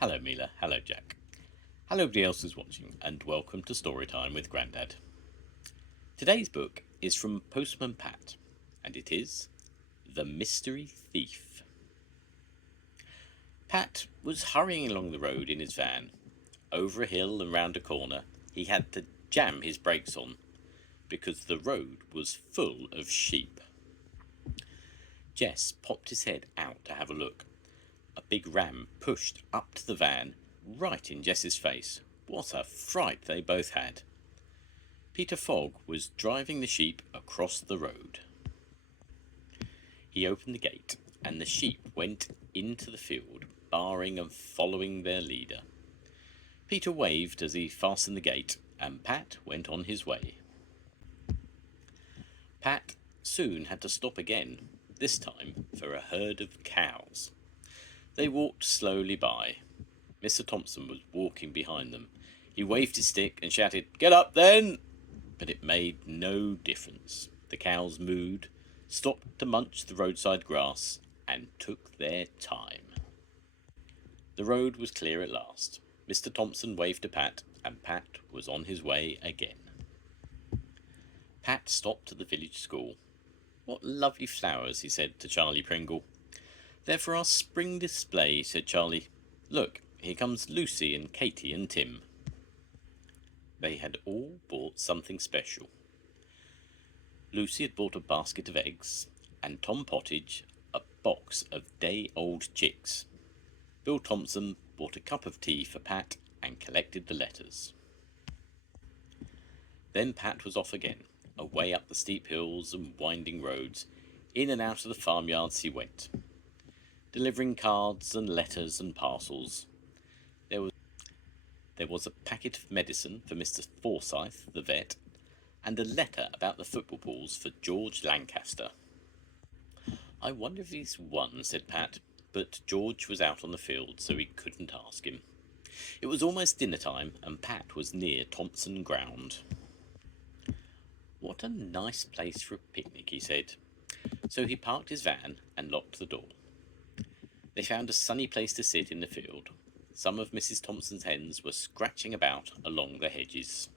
Hello Mila, hello Jack. Hello everybody else who's watching, and welcome to Storytime with Grandad. Today's book is from Postman Pat, and it is The Mystery Thief. Pat was hurrying along the road in his van. Over a hill and round a corner, he had to jam his brakes on, because the road was full of sheep. Jess popped his head out to have a look. A big ram pushed up to the van, right in Jess's face. What a fright they both had. Peter Fogg was driving the sheep across the road. He opened the gate, and the sheep went into the field, barring and following their leader. Peter waved as he fastened the gate, and Pat went on his way. Pat soon had to stop again, this time for a herd of cows. They walked slowly by. Mr. Thompson was walking behind them. He waved his stick and shouted, "Get up then!" But it made no difference. The cows mooed, stopped to munch the roadside grass, and took their time. The road was clear at last. Mr. Thompson waved to Pat, and Pat was on his way again. Pat stopped at the village school. "What lovely flowers," he said to Charlie Pringle. "They're for our spring display," said Charlie. "Look, here comes Lucy and Katie and Tim." They had all bought something special. Lucy had bought a basket of eggs, and Tom Pottage a box of day-old chicks. Bill Thompson bought a cup of tea for Pat and collected the letters. Then Pat was off again, away up the steep hills and winding roads. In and out of the farmyards he went, delivering cards and letters and parcels. There was a packet of medicine for Mr. Forsyth, the vet, and a letter about the football balls for George Lancaster. "I wonder if he's won," said Pat, but George was out on the field, so he couldn't ask him. It was almost dinner time, and Pat was near Thompson Ground. "What a nice place for a picnic," he said. So he parked his van and locked the door. They found a sunny place to sit in the field. Some of Mrs. Thompson's hens were scratching about along the hedges.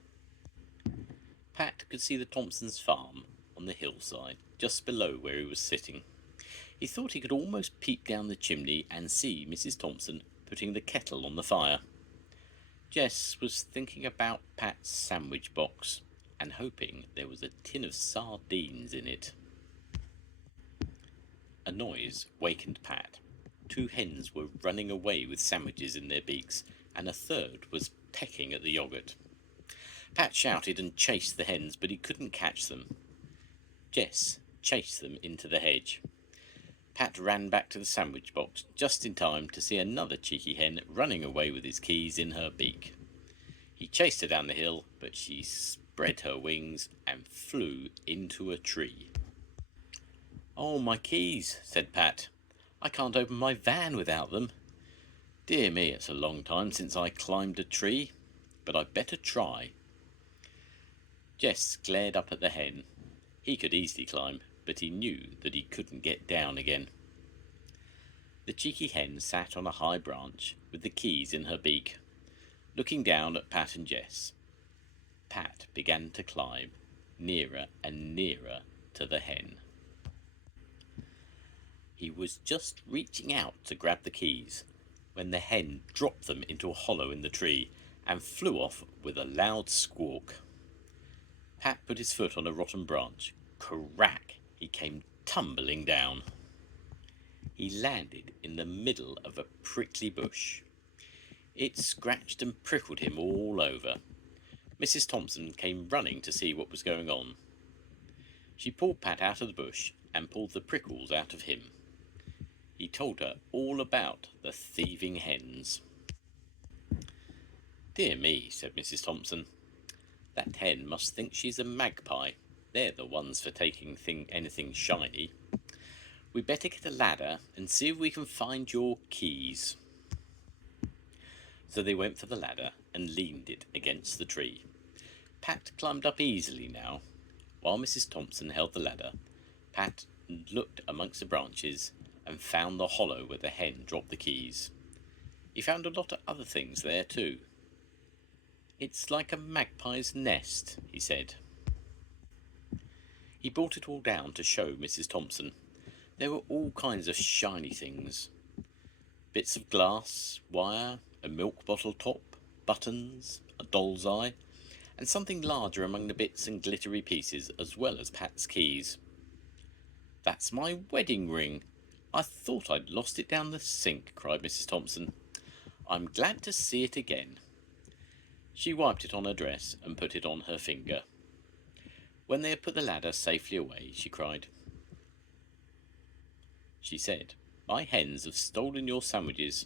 Pat could see the Thompsons' farm on the hillside, just below where he was sitting. He thought he could almost peep down the chimney and see Mrs. Thompson putting the kettle on the fire. Jess was thinking about Pat's sandwich box and hoping there was a tin of sardines in it. A noise wakened Pat. 2 hens were running away with sandwiches in their beaks, and a third was pecking at the yoghurt. Pat shouted and chased the hens, but he couldn't catch them. Jess chased them into the hedge. Pat ran back to the sandwich box just in time to see another cheeky hen running away with his keys in her beak. He chased her down the hill, but she spread her wings and flew into a tree. "Oh, my keys," said Pat. "I can't open my van without them. Dear me, it's a long time since I climbed a tree, but I'd better try." Jess glared up at the hen. He could easily climb, but he knew that he couldn't get down again. The cheeky hen sat on a high branch with the keys in her beak, looking down at Pat and Jess. Pat began to climb, nearer and nearer to the hen. He was just reaching out to grab the keys when the hen dropped them into a hollow in the tree and flew off with a loud squawk. Pat put his foot on a rotten branch. Crack! He came tumbling down. He landed in the middle of a prickly bush. It scratched and prickled him all over. Mrs. Thompson came running to see what was going on. She pulled Pat out of the bush and pulled the prickles out of him. He told her all about the thieving hens. "Dear me," said Mrs. Thompson. "That hen must think she's a magpie. They're the ones for taking anything shiny. We'd better get a ladder and see if we can find your keys." So they went for the ladder and leaned it against the tree. Pat climbed up easily now. While Mrs. Thompson held the ladder, Pat looked amongst the branches and found the hollow where the hen dropped the keys. He found a lot of other things there too. "It's like a magpie's nest," he said. He brought it all down to show Mrs. Thompson. There were all kinds of shiny things. Bits of glass, wire, a milk bottle top, buttons, a doll's eye, and something larger among the bits and glittery pieces, as well as Pat's keys. "That's my wedding ring. I thought I'd lost it down the sink," cried Mrs. Thompson. "I'm glad to see it again." She wiped it on her dress and put it on her finger. When they had put the ladder safely away, she cried. She said, "My hens have stolen your sandwiches,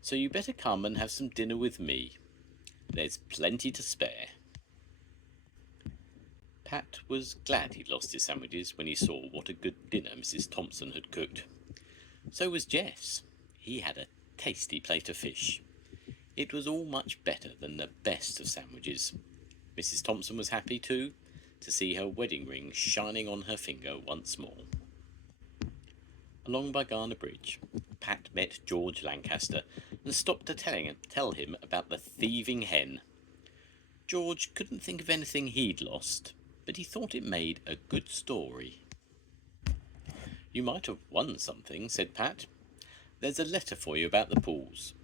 so you better come and have some dinner with me. There's plenty to spare." Pat was glad he'd lost his sandwiches when he saw what a good dinner Mrs. Thompson had cooked. So was Jess. He had a tasty plate of fish. It was all much better than the best of sandwiches. Mrs. Thompson was happy too, to see her wedding ring shining on her finger once more. Along by Garner Bridge, Pat met George Lancaster and stopped to tell him about the thieving hen. George couldn't think of anything he'd lost, but he thought it made a good story. "You might have won something," said Pat. "There's a letter for you about the pools."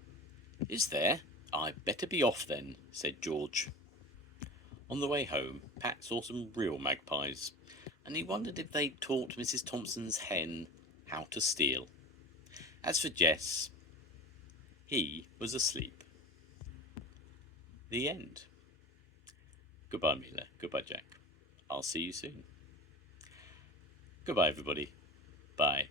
"Is there? I'd better be off then," said George. On the way home, Pat saw some real magpies, and he wondered if they'd taught Mrs. Thompson's hen how to steal. As for Jess, he was asleep. The end. Goodbye, Mila. Goodbye, Jack. I'll see you soon. Goodbye, everybody. Bye.